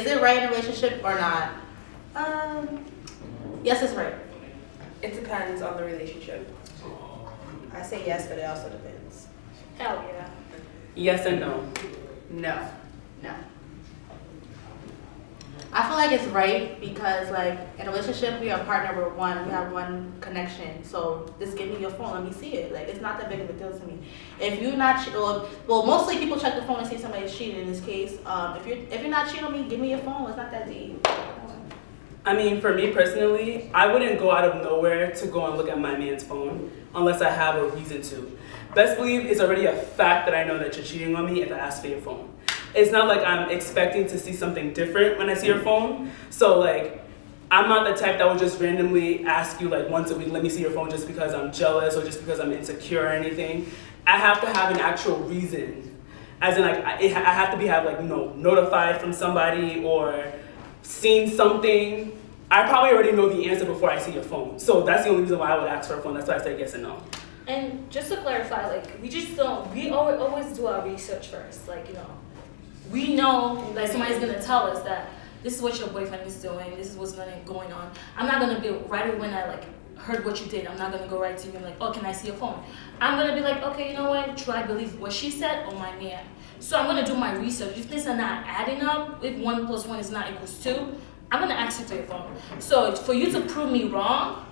is it right in a relationship or not? Yes, it's right. It depends on the relationship. I say yes, but it also depends. Hell yeah. Yes and no. No. No. I feel like it's right because, like, in a relationship, we are partner, we're one, we have one connection. So just give me your phone, let me see it. Like, it's not that big of a deal to me. If you're not, well, mostly people check the phone and see somebody's cheating. In this case, if you're not cheating on me, give me your phone. It's not that deep. I mean, for me personally, I wouldn't go out of nowhere to go and look at my man's phone unless I have a reason to. Best believe it's already a fact that I know that you're cheating on me if I ask for your phone. It's not like I'm expecting to see something different when I see your phone. So, like, I'm not the type that would just randomly ask you, like, once a week, let me see your phone just because I'm jealous or just because I'm insecure or anything. I have to have an actual reason. As in, like, I have to have, like, you know, notified from somebody or seen something. I probably already know the answer before I see your phone. So that's the only reason why I would ask for a phone. That's why I say yes and no. And just to clarify, like, we always do our research first. Like, you know, we know that somebody's gonna tell us that this is what your boyfriend is doing, this is what's going on. I'm not gonna be right away when I, like, heard what you did, I'm not gonna go right to you and like, oh, can I see your phone? I'm gonna be like, okay, you know what, do I believe what she said or my man? So I'm gonna do my research. If things are not adding up, if 1 + 1 is not equals 2, I'm gonna ask you for your phone. So for you to prove me wrong,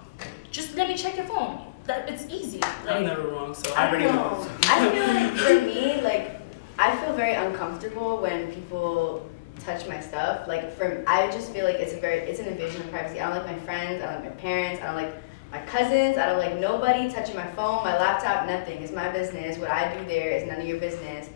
just let me check your phone. That it's easy. Like, I'm never wrong, so I already know. I feel like for me, like, I feel very uncomfortable when people touch my stuff. Like, I just feel like it's an invasion of privacy. I don't like my friends, I don't like my parents, I don't like my cousins, I don't like nobody touching my phone, my laptop, nothing. It's my business. What I do there is none of your business.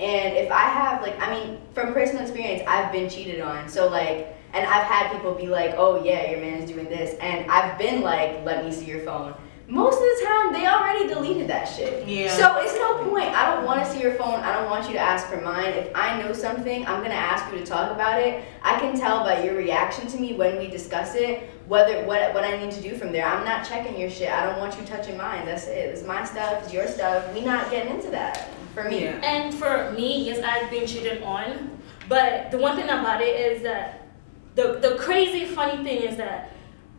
And if I have, like, I mean, from personal experience, I've been cheated on. So, like, and I've had people be like, oh yeah, your man is doing this. And I've been like, let me see your phone. Most of the time, they already deleted that shit. Yeah. So it's no point. I don't want to see your phone. I don't want you to ask for mine. If I know something, I'm going to ask you to talk about it. I can tell by your reaction to me when we discuss it what I need to do from there. I'm not checking your shit. I don't want you touching mine. That's it. It's my stuff. It's your stuff. We not getting into that. For me. Yeah. and for me, yes, I've been cheated on. But the one thing about it is that the crazy funny thing is that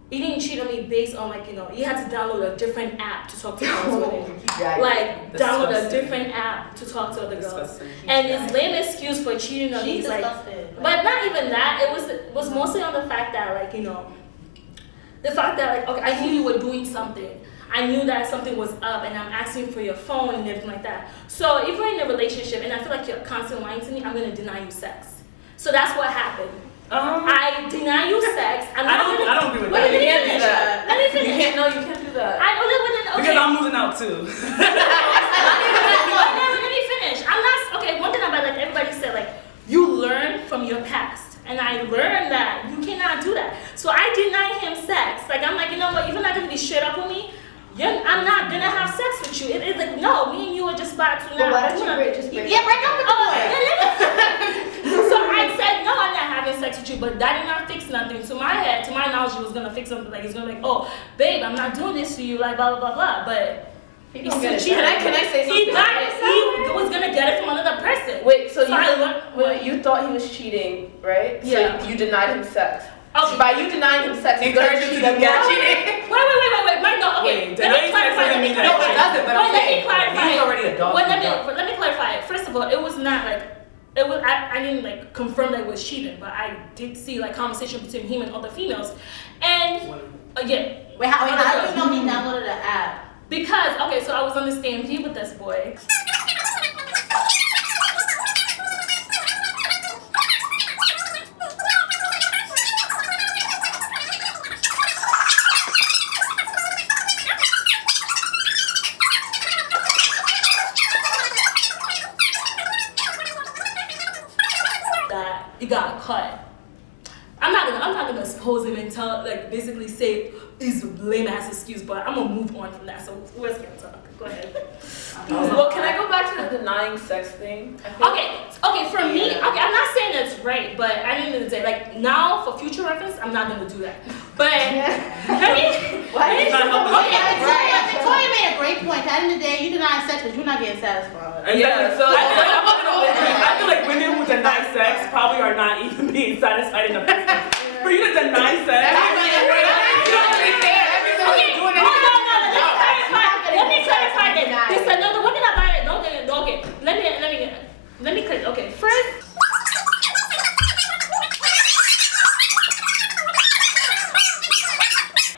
he didn't cheat on me based on, like, you know, you had to download a different app to talk to girls with it. Like, download a different app to talk to other girls. Disgusting. And his lame excuse for cheating on me She's is like, disgusted. but not even that. It was mostly on the fact that, like, you know, the fact that, like, okay, I knew you were doing something. I knew that something was up, and I'm asking for your phone and everything like that. So if we're in a relationship and I feel like you're constantly lying to me, I'm gonna deny you sex. So that's what happened. I deny you sex. I don't agree with that. You can't do that. Let me finish. You can't do that. I don't live with it. Okay. Because I'm losing out too. Let me finish. I'm not okay. One thing about, like, everybody said, like, you learn from your past, and I learned that you cannot do that. So I deny him sex. Like, I'm like, you know what? If you're not gonna be straight up with me, I'm not gonna have sex with you. It's like, no, me and you are just about to But not. why don't you just break Yeah, break up with the boy. So I said, no, I'm not having sex with you, but that did not fix nothing. To my head, to my knowledge, he was gonna fix something. Like, he's gonna be like, oh, babe, I'm not doing this to you, like, blah, blah, blah, blah. But he still cheated. Can I say something? He was gonna get it from another person. Wait, so I you thought he was cheating, right? Yeah. So you denied him sex. Okay. By you denying him sex, you Encourage encouraged him him to to get get cheating. Wait. No, okay. Wait, Let me denying sex clarify. doesn't mean that- No, it doesn't, but I'm Let me saying, clarify. he's already a dog. Well, let me clarify it. First of all, it was not like, it was, I didn't, like, confirm that it was cheating, but I did see, like, conversation between him and other females. And, yeah. Wait, how do you know he downloaded the app? Because, okay, so I was on the stampede with this boy. That he got cut. I'm not gonna expose him and tell, like, basically say his lame ass excuse, but I'm gonna move on from that. So let's get talk. Go ahead. Well, can I go back to the denying sex thing? Okay, for me, okay, I'm not saying that's right, but at the end of the day, like, now for future reference, I'm not gonna do that. But let me. Victoria made a great point. At the end of the day, you deny sex, but you're not getting satisfied. Yeah, so I'm not gonna hold you. feel like women who deny sex probably are not even being satisfied in the first place. For you to deny sex, you don't really care. Okay, Doing no, anything. let me clarify this. There's another one thing about it. Okay, let me clarify. Okay, first.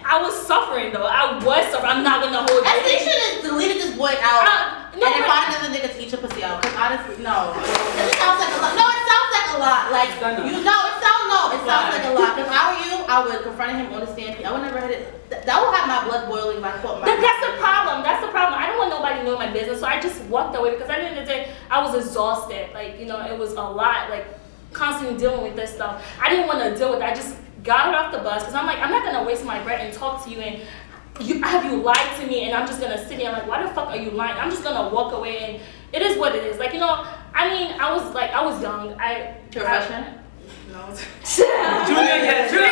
I was suffering though. I'm not gonna hold I think you you. should have deleted this boy out. No, and then but- find another nigga to eat your pussy out. Cause honestly, no. It sounds like a lot. No, it sounds like a lot. Like Done. it sounds like a lot. Cause if I were you, I would confront him on the stand. I would never hit it. That would have my blood boiling if I caught my. That's the problem. That's the problem. I don't want nobody to know my business, so I just walked away because at the end of the day, I was exhausted. Like, you know, it was a lot. Like, constantly dealing with this stuff. I didn't want to deal with it. I just got it off the bus because I'm like, I'm not gonna waste my breath and talk to you and have you lied to me, and I'm just gonna sit there like, why the fuck are you lying? I'm just gonna walk away, and it is what it is. Like, you know, I mean, I was young. You're a freshman? Junior, yes, junior.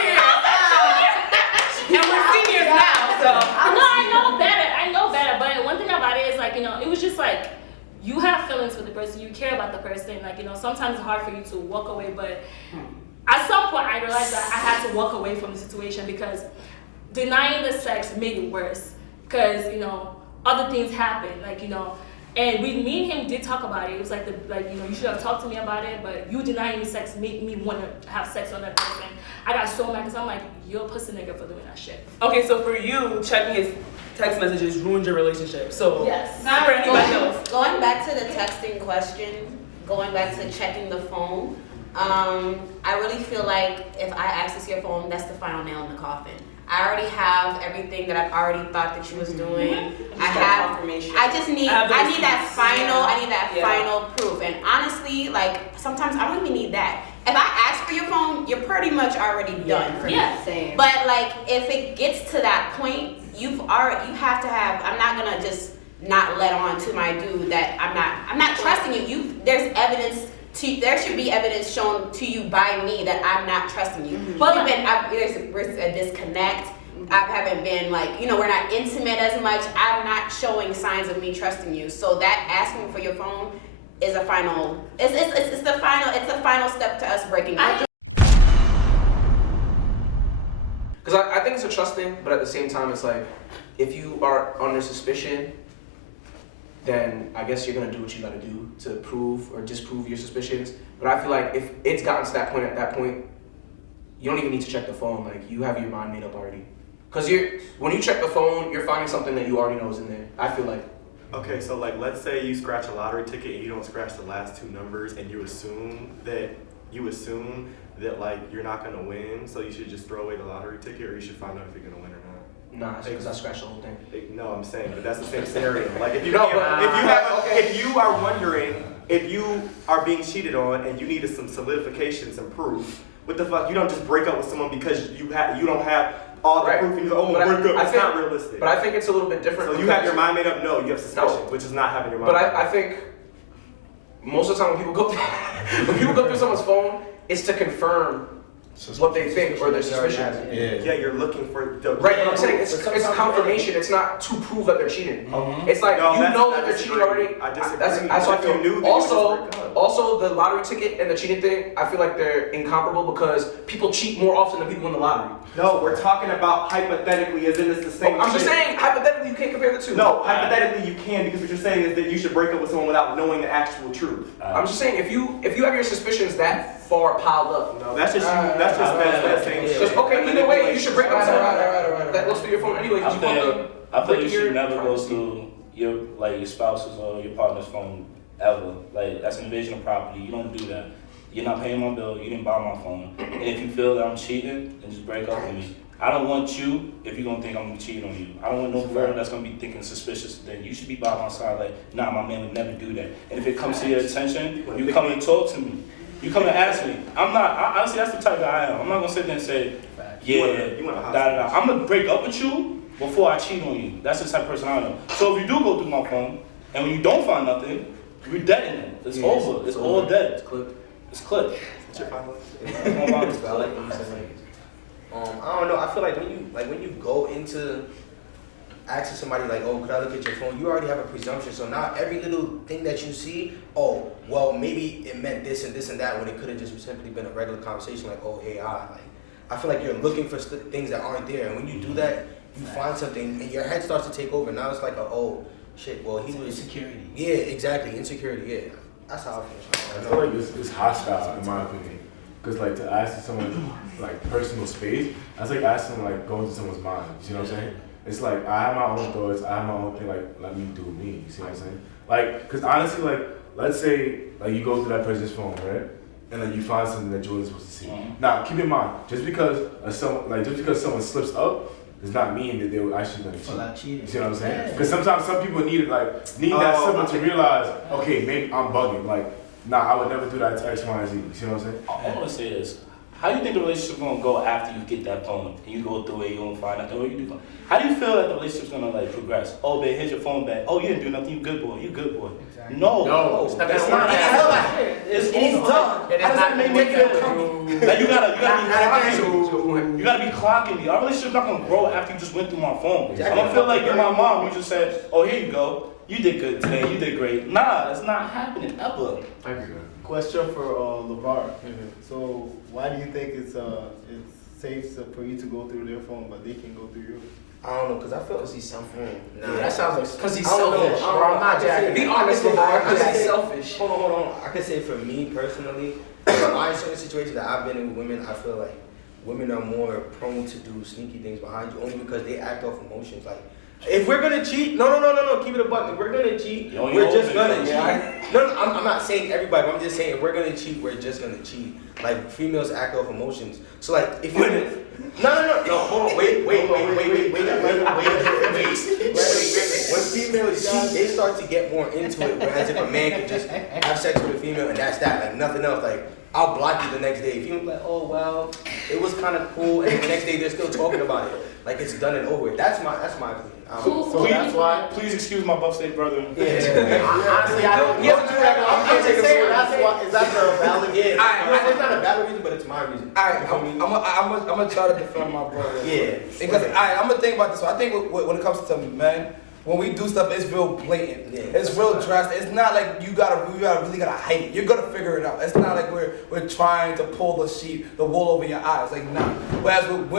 And we're seniors now, so. No, I know better. But one thing about it is like, you know, it was just like, you have feelings for the person, you care about the person. Like, you know, sometimes it's hard for you to walk away, but at some point I realized that I had to walk away from the situation because denying the sex made it worse. Because, you know, other things happened, like, you know, and me and him did talk about it. It was like, you know, you should have talked to me about it, but you denying me sex made me want to have sex on that person. I got so mad because I'm like, you're a pussy nigga for doing that shit. Okay, so for you, checking his text messages ruined your relationship. So Yes. not for anybody else. Going back to the texting question, going back to checking the phone, I really feel like if I access your phone, that's the final nail in the coffin. I already have everything that I've already thought that you was doing. I just need that final proof. And honestly, like sometimes I don't even need that. If I ask for your phone, you're pretty much already done for me. Yeah. Same. But like if it gets to that point, you have to have. I'm not gonna just not let on to my dude that I'm not trusting you. There's evidence. There should be evidence shown to you by me that I'm not trusting you. But There's a disconnect. I haven't been like, you know, we're not intimate as much. I'm not showing signs of me trusting you. So that asking for your phone is a final. It's the final step to us breaking up. Because I think it's a trust thing, but at the same time, it's like, if you are under suspicion, then I guess you're gonna do what you gotta do to prove or disprove your suspicions. But I feel like if it's gotten to that point, at that point, you don't even need to check the phone. Like, you have your mind made up already. Because when you check the phone, you're finding something that you already know is in there. I feel like. Okay, so like let's say you scratch a lottery ticket and you don't scratch the last two numbers and you assume that like you're not gonna win, so you should just throw away the lottery ticket, or you should find out if you're gonna win or not. Nah, it's because I scratched the whole thing. No, I'm saying, but that's the same scenario. Like if if you are wondering if you are being cheated on and you needed some solidification, some proof, what the fuck? You don't just break up with someone because you don't have all the proof and you're like, oh, break up. It's not realistic. But I think it's a little bit different. So you have your mind made up? No, you have suspicion, which is not having your mind But made up. I think most of the time when people go through someone's phone, it's to confirm what they think or their suspicions. Yeah, you're looking for the Right, I'm saying it's confirmation. It's not to prove that they're cheating. It's like No, you that's- know I that they're cheating disagree. already. I disagree. That's what I If you feel. knew, then you would just break up. Also, the lottery ticket and the cheating thing, I feel like they're incomparable because people cheat more often than people win the lottery. No, we're talking about hypothetically, as in it's the same. I'm just shit. saying, hypothetically, you can't compare the two. No, hypothetically you can, because what you're saying is that you should break up with someone without knowing the actual truth. I'm just saying, if you have your suspicions that far piled up, No, that's just you. That's just bad saying shit. just okay. Either way, you should break up with someone Right. that looks through your phone anyway. I Because you want feel you breaking your should never go privacy. through your spouse's or your partner's phone ever. Like, that's an invasion of property. You don't do that. You're not paying my bill. You didn't buy my phone. And if you feel that I'm cheating, then just break up with me. I don't want you if you're gonna think I'm gonna cheat on you. I don't want no girl that's gonna be thinking suspicious. Then you should be by my side. Like, nah, my man would never do that. And if it comes to your attention, you come and talk to me. You come and ask me. Honestly, that's the type guy I am. I'm not gonna sit there and say, You yeah, want a hostage. da. I'm gonna break up with you before I cheat on you. That's the type of person I am. So if you do go through my phone, and when you don't find nothing, we're dead in it. It's over. It's all dead. It's clipped. It's clipped. What's your final I like what you said. I don't know. I feel like when you go into, asking somebody like, oh, could I look at your phone? You already have a presumption. So now every little thing that you see, oh, well, maybe it meant this and this and that when it could have just simply been a regular conversation like, oh, AI. Like, I feel like you're looking for things that aren't there. And when you do that, you find something and your head starts to take over. Now it's like, oh, shit, well, he was... Insecurity. Yeah, exactly. Insecurity, yeah. That's how I feel. I feel like it's hostile in my opinion. Because like to ask someone like personal space, that's like asking like going to someone's mind. You know what I'm saying? It's like I have my own thoughts, I have my own thing. Like let me do me. You see what I'm saying? Like, because honestly, like let's say like you go through that person's phone, right? And then you find something that you wasn't supposed to see. Now keep in mind, just because someone slips up does not mean that they were actually going to cheat. You see what I'm saying? Because sometimes some people need that symbol to realize, okay, maybe I'm bugging. Like, nah, I would never do that to X, Y, and Z. You see what I'm saying? I want to say this. How do you think the relationship's gonna go after you get that phone and you go through it, you don't find out, or you do? How do you feel that the relationship's gonna like progress? Oh, babe, here's your phone back. Oh, you didn't do nothing. You good boy. You good boy. Exactly. No, it's not that's gonna not. work. It's done. How does that make me feel? Like you gotta be clocking. You gotta be clocking me. Our relationship's not gonna grow after you just went through my phone. I don't feel like you're my mom. You just said, oh, here you go. You did good today. You did great. Nah, it's not happening ever. I agree. Question for LeVar. So why do you think it's safe for you to go through their phone, but they can go through yours? I don't know, because I feel because he's selfish. Nah, that sounds like because he's I don't know. selfish. Bro, I'm not jacking. Be honest with him, because he's selfish. Hold on. I can say for me personally, in my certain situations that I've been in with women, I feel like women are more prone to do sneaky things behind you only because they act off emotions. Like, if we're gonna cheat, no, keep it a buck. If we're gonna cheat, we're just gonna cheat. No, I'm not saying everybody, but I'm just saying if we're gonna cheat, we're just gonna cheat. Like, females act off emotions. So like, if you no, hold on, wait. When females cheat, they start to get more into it. Whereas if a man can just have sex with a female and that's that, like nothing else, like I'll block you the next day. If you like, oh well, it was kind of cool, and the next day they're still talking about it, like it's done and over with. That's my opinion. So that's why. Please excuse my buff state brother. Yeah. Honestly, I don't. I'm just saying that's why. Is that the valid? Yeah. It's not a valid reason, but it's my reason. Alright, I'm gonna try to defend my brother. Yeah. Because I'm gonna think about this. So I think when it comes to men, when we do stuff, it's real blatant. Yeah. It's real drastic. It's not like you really gotta hide it. You're gonna figure it out. It's not like we're trying to pull the wool over your eyes. Like nah. Whereas with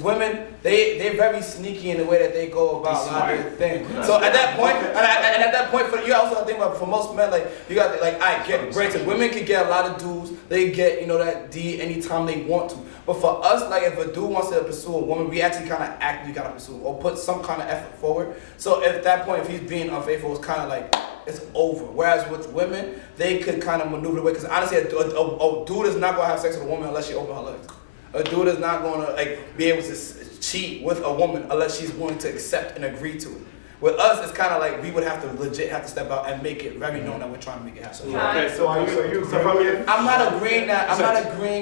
women, they're very sneaky in the way that they go about a lot of their things. So at that point, and at that point, for you also think about for most men, like you got like I get granted, women can get a lot of dudes. They get that D anytime they want to. But for us, like if a dude wants to pursue a woman, we actually kind of actively gotta pursue or put some kind of effort forward. So at that point, if he's being unfaithful, it's kind of like it's over. Whereas with women, they could kind of maneuver the way. Because honestly, a dude is not gonna have sex with a woman unless she open her legs. A dude is not going to be able to cheat with a woman unless she's willing to accept and agree to it. With us, it's kind of like we would have to step out and make it very known that we're trying to make it happen. Okay, so are you I'm not agreeing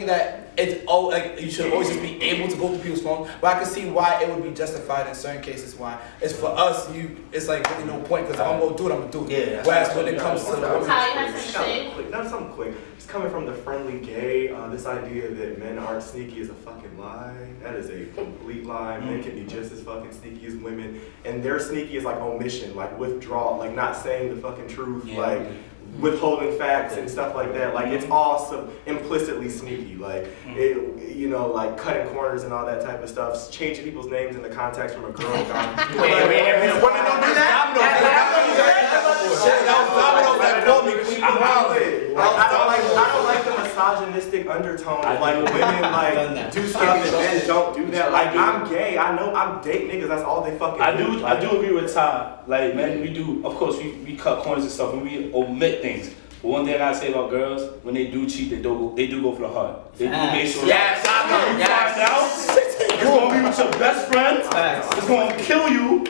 that it's like you should always just be able to go through people's phones, but I can see why it would be justified in certain cases. Why it's for us, it's like really no point because I'm gonna do it. Yeah. Whereas when it comes to the women, not something quick. It's coming from the friendly gay. This idea that men aren't sneaky is a fucking lie. That is a complete lie. Men can be just as fucking sneaky as women, and their sneaky is like omission, like withdrawal, like not saying the fucking truth, like withholding facts and stuff like that. Like it's all implicitly sneaky, like like cutting corners and all that type of stuff, changing people's names in the context from a girl. Wait, women don't do that. I don't like the misogynistic undertone of like women like do stuff and men don't do that. Like I'm gay, I know I'm date niggas. That's all they fucking do. I do agree with Ty. Like men, we do. Of course, we cut corners and stuff, and we omit things. But one thing I gotta say about girls, when they do cheat, they do go for the heart. They do make sure. Yes, it's gonna be with your best friend. It's gonna kill you,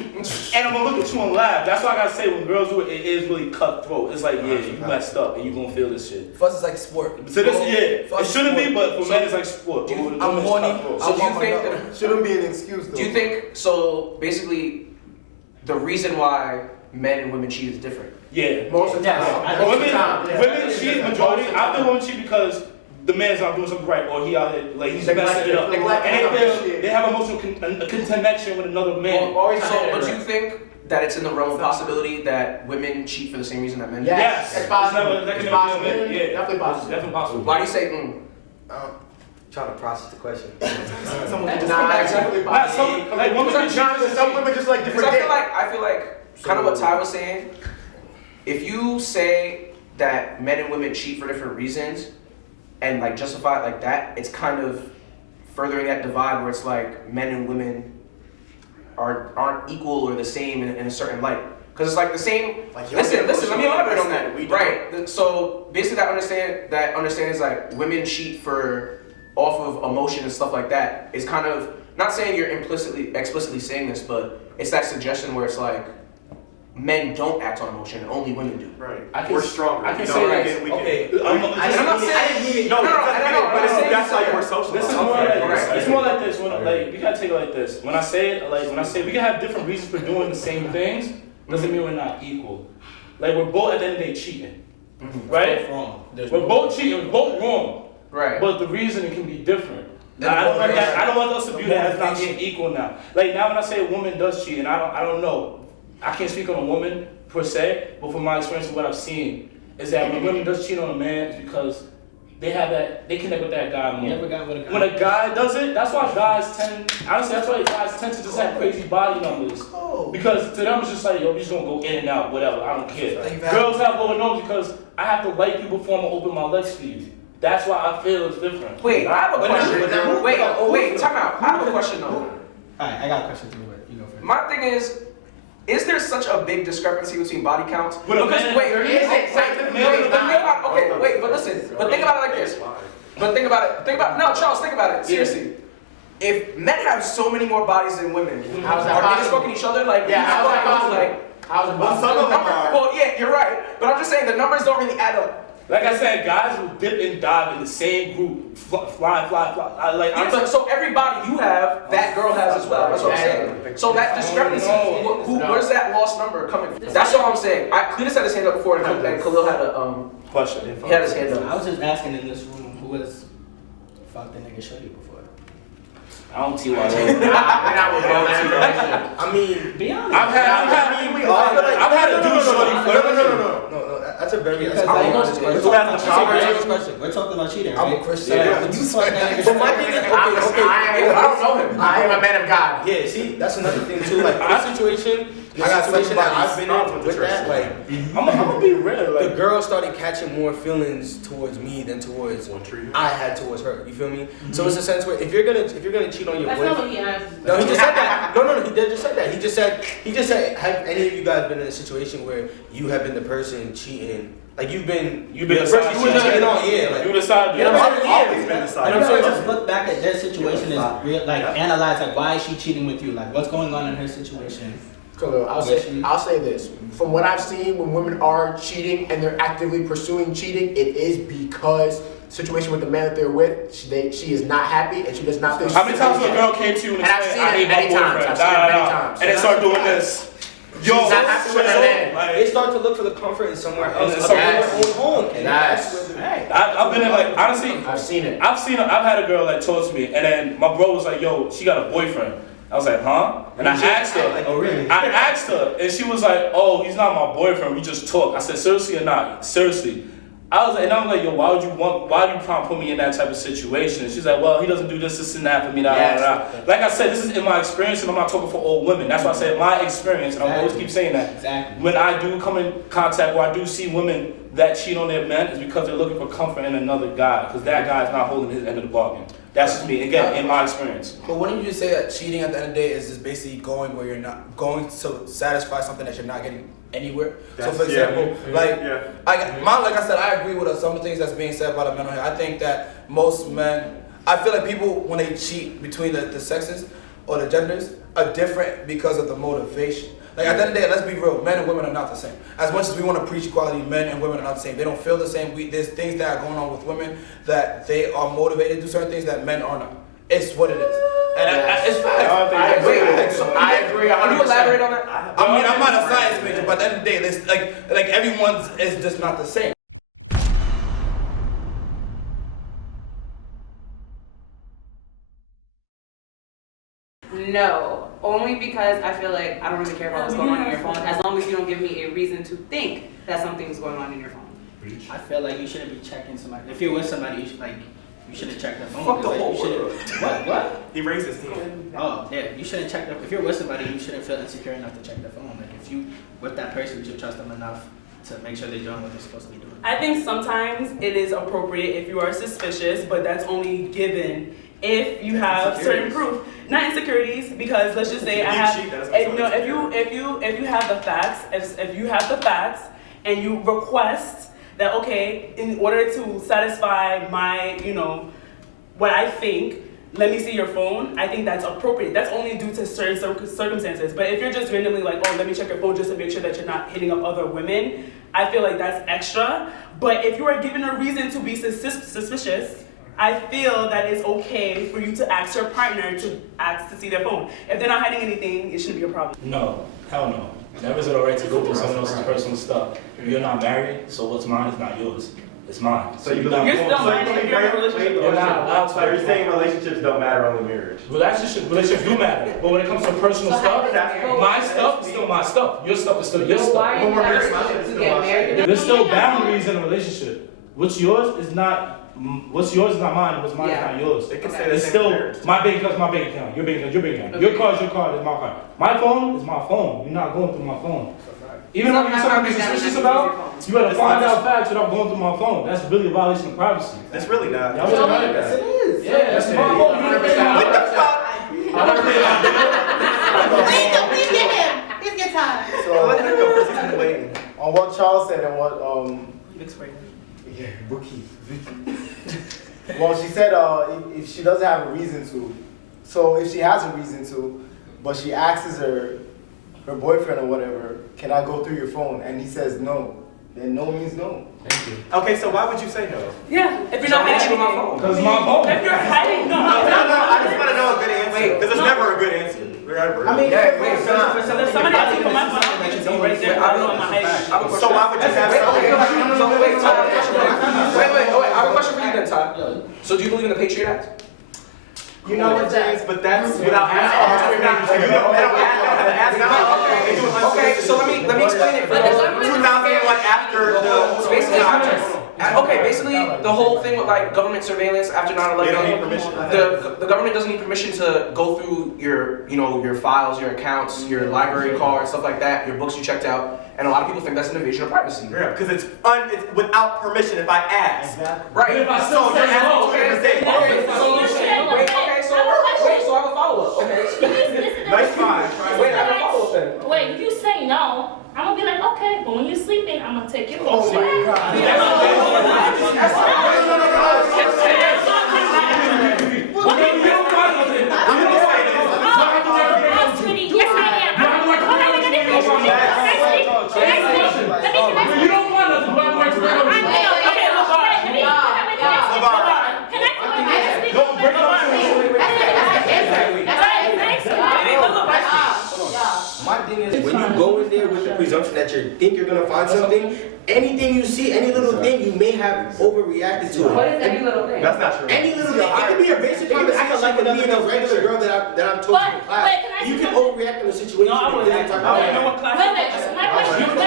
and I'm gonna look at you and laugh. That's why I gotta say when girls do it, it is really cutthroat. It's like you messed up, and you gonna feel this shit. for us it's like sport. So this, it shouldn't be, but for men it's like sport. I'm horny. So do you think that shouldn't be an excuse though? Do you think so? Basically, the reason why men and women cheat is different. Yeah. Most of the time. Women cheat majority. I feel women cheat because the man's not doing something right, or he out here, like, he's Neglect- messing it up. neglect- And they have emotional a connection with another man. So, do you think that it's in the realm of possibility that women cheat for the same reason that men do? Yes. It's possible. That can It's never be possible. admitted. Yeah, Definitely possible. Definitely possible. Why do you say? Trying to process the question. Someone can Nah, just exactly. Not some, like, women can cheat. some women just like Because different. I feel like kind of what Ty was saying. If you say that men and women cheat for different reasons, and like justify it like that, it's kind of furthering that divide where it's like men and women aren't equal or the same in a certain light. Because it's like the same. Like, listen. Let me elaborate on that. We don't. Right. So basically, that understanding is like women cheat off of emotion and stuff like that. It's kind of not saying you're explicitly saying this, but it's that suggestion where it's like men don't act on emotion, only women do. Right. We're stronger. I can you know, say we that. can- Okay. I'm not saying. No, that's like we're social. This is more like it's more like this. When like we gotta take it like this. When I say we can have different reasons for doing the same things, doesn't mean we're not equal. Like we're both at the end of the day cheating, right? We're both cheating. We're both wrong. Right. But the reasoning can be different. Now, I don't want us to view that as not being equal now. Like now when I say a woman does cheat, and I don't know. I can't speak on a woman per se, but from my experience and what I've seen is that when women does cheat on a man, it's because they connect with that guy more. Never got with a guy. When a guy does it, that's why guys tend to just have crazy body numbers. Because to them it's just like, yo, we just gonna go in and out, whatever, I don't care. Girls have lower numbers because I have to like you before I'm gonna open my legs for you. That's why I feel it's different. Wait, I have a question. Wait, time out. I have a question though. Alright, I got a question too, but you go first. My thing is there such a big discrepancy between body counts? But But think about it like this. But think about no, Charles, think about it. Seriously. If men have so many more bodies than women, How's that are niggas possible? fucking each other? Like, Yeah, how's that possible? How's it possible? Some of them are. Well, yeah, you're right. But I'm just saying the numbers don't really add up. Like I said, guys will dip and dive in the same group, fly. So every body you have, that girl has as well. That's what I'm saying. So that discrepancy, where's that lost number coming from? That's all I'm saying. Cletus had his hand up before, and Khalil had a question. He had his hand I up. was just asking in this room who has fucked a nigga shorty before. I don't see why. I mean, Be honest. I've had a dude shorty. No, that's a very Because honest we're question. talking about cheating, I'm right? a Christian. So, Yeah. when you fuck that nigga But my shorty- thing is, okay. I don't know him. I am a man of God. Yeah, see, that's another thing too. Like this situation that I've been in with that, like I'm gonna be real. the Like, girl started catching more feelings towards me than towards I had towards her. You feel me? So it's a sense where if you're gonna cheat on your That's boyfriend. not what he asked. No, he just said that. No, he just said that. He just said, have any of you guys been in a situation where you have been the person cheating? Like you've been the person side you were cheating on, yeah. Like, you decide. you know what I'm saying? Always been the And side. I'm saying just look back at their situation and analyze like why is she cheating with you? Like what's going on in her situation? Khalil, I'll say this. From what I've seen, when women are cheating and they're actively pursuing cheating, it is because the situation with the man that they're with, she is not happy and she does not feel. How many times a girl came to you and And I've said, seen I it hate my many times. boyfriend, I've seen it many times. and then start doing this? Yo, She's not happy with her man. they start to look for the comfort in somewhere else, And other than yes. their own home. And Yes. that's where Hey. I've been in like honestly. I've seen it. I've had a girl like talk to me, and then my bro was like, "Yo, she got a boyfriend." I was like, "Huh?" And I asked her. Oh really? I asked her, and she was like, "Oh, he's not my boyfriend. We just talk." I said, "Seriously or not? Seriously." I was like, and I'm like, "Yo, why do you try to put me in that type of situation?" And she's like, "Well, he doesn't do this and that for me." Yes. Like I said, this is in my experience, and I'm not talking for all women. That's why I said my experience, and I always keep saying that. Exactly. When I do come in contact, or I do see women that cheat on their men, is because they're looking for comfort in another guy, because that guy is not holding his end of the bargain. That's just me, again, in my experience. But wouldn't you just say that cheating at the end of the day is just basically going where you're not going to satisfy something that you're not getting anywhere? So for example, like I said, I agree with some of the things that's being said by the men on here. I think that most men, I feel like people when they cheat between the sexes or the genders are different because of the motivation. Like at the end of the day, let's be real, men and women are not the same. As much as we want to preach equality, men and women are not the same. They don't feel the same. There's things that are going on with women that they are motivated to do certain things that men are not. It's what it is. And it's fact. I agree. I agree. Can you elaborate on that? I mean, I'm not a science major, but at the end of the day, there's like everyone's is just not the same. no. Only because I feel like I don't really care about what's going on in your phone, as long as you don't give me a reason to think that something's going on in your phone. I feel like you shouldn't be checking somebody. If you're with somebody, you should, like, you shouldn't check their phone. Fuck the because, whole like, you world. shouldn't. What? He raised his hand. Oh, yeah. You shouldn't check their. If you're with somebody, you shouldn't feel insecure enough to check their phone. Like, if you with that person, you should trust them enough to make sure they're doing what they're supposed to be doing. I think sometimes it is appropriate if you are suspicious, but that's only given if you have certain proof. Not insecurities, because let's just say I have. If you have the facts, if you have the facts, and you request that, okay, in order to satisfy my, what I think, let me see your phone, I think that's appropriate. That's only due to certain circumstances. But if you're just randomly like, oh, let me check your phone just to make sure that you're not hitting up other women, I feel like that's extra. But if you are given a reason to be suspicious, I feel that it's okay for you to ask your partner to ask to see their phone. If they're not hiding anything, it shouldn't be a problem. No, hell no. Never is it alright to go through someone else's personal stuff. You're not married, so what's mine is not yours. It's mine. So you're still married if you're in a relationship. So you're saying relationships don't matter, only marriage. Relationships do matter, but when it comes to personal stuff, my stuff is still my stuff. Your stuff is still your stuff. There's still boundaries in a relationship. What's yours is not mine. What's mine is not yours. It's still my bank account's my bank account. Your bank account's your bank account. Your card's your card. Is my card. My phone is my phone. You're not going through my phone. Even if you're something to be suspicious about, you better find out facts without going through my phone. That's really a violation of privacy. That's really not. Yes, it is. Yeah, that's my phone. What the fuck? Please get him. Please get time. So, on what Charles said and what yeah, Vicky. Well, she said if she doesn't have a reason to, so if she has a reason to, but she asks her boyfriend or whatever, can I go through your phone? And he says no. Then no means no. Thank you. Okay, so why would you say no? Yeah, if you're not hiding my phone. Because my phone. If you're hiding, no. I just want to know a good answer. Because it's never a good answer. Ever. I mean, If somebody asks me for my phone, I can see right there. I don't know I'm not hiding. So why would you have something? Wait, I have a question for you then, Todd. So do you believe in the Patriot Act? You know what, James? But that's without asking. Okay, so let me explain it. 2001 after the basically the whole thing with like government surveillance after 9/11. They don't need permission. The government doesn't need permission to go through your files, your accounts, your library cards, stuff like that, your books you checked out. And a lot of people think that's an invasion of privacy. Yeah, because it's without permission if I ask. Right. If I still you're asking to So I have a follow-up. Okay. Nice find. Wait, I have a follow-up then. Wait, if you say no, I'm gonna be like, okay, but when you're sleeping, I'm gonna take your phone. Oh my God. Yes, I am. You don't want us. My thing is, when you go in there with the presumption that you think you're gonna find something, anything you see, any little thing, you may have overreacted to it. What is any little thing? That's not true. Any little thing, it could be a basic conversation like me and a regular girl that I'm talking to in class. You can overreact in a situation. No, I wouldn't. I know what class. My question is,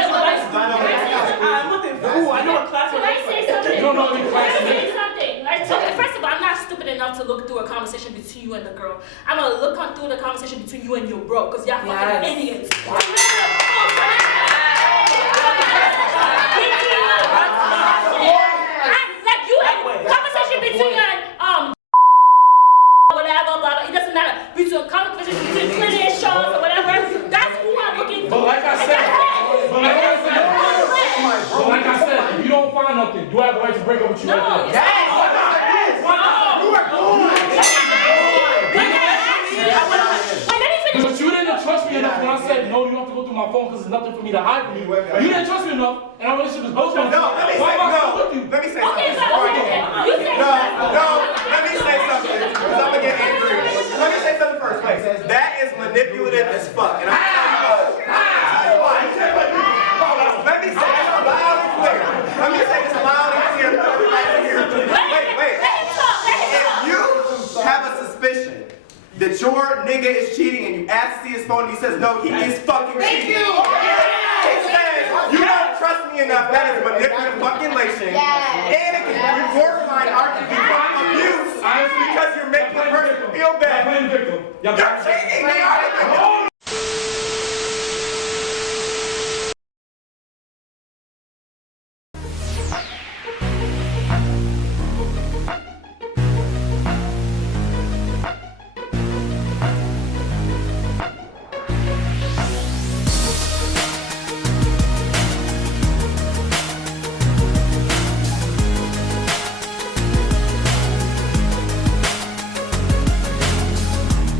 I'm looking cool. I know what class. Can I say something? You don't know any class. Can I say something? First of all, I'm not stupid enough to look through a conversation between you and the girl. I'm gonna look through the conversation between you and your bro, because y'all fucking idiots. Like you had conversation between whatever, blah blah. It doesn't matter. Between conversation between Clinton and Charles or whatever. That's who I'm looking for. But like I said, if you don't find nothing, you have the right to break up with you. No. But you didn't trust me enough when I said no, you don't have to go through my phone because there's nothing for me to hide from you. You didn't trust me enough, and our relationship is built on Let me say something. Let me say something. Because I'm gonna get angry. Let me say something first, please. That is manipulative as fuck. And I'm gonna tell you why. Let me say this loud and clear. Let me say this loud and clear for everybody to hear. Wait. If you have a suspicion that your nigga nigga is cheating and you ask to see his phone and he says no, he is fucking cheating. He says you don't trust me enough. That is manipulative fucking relation. And it can be borderline arguably abuse because you're making a person feel bad. You're cheating.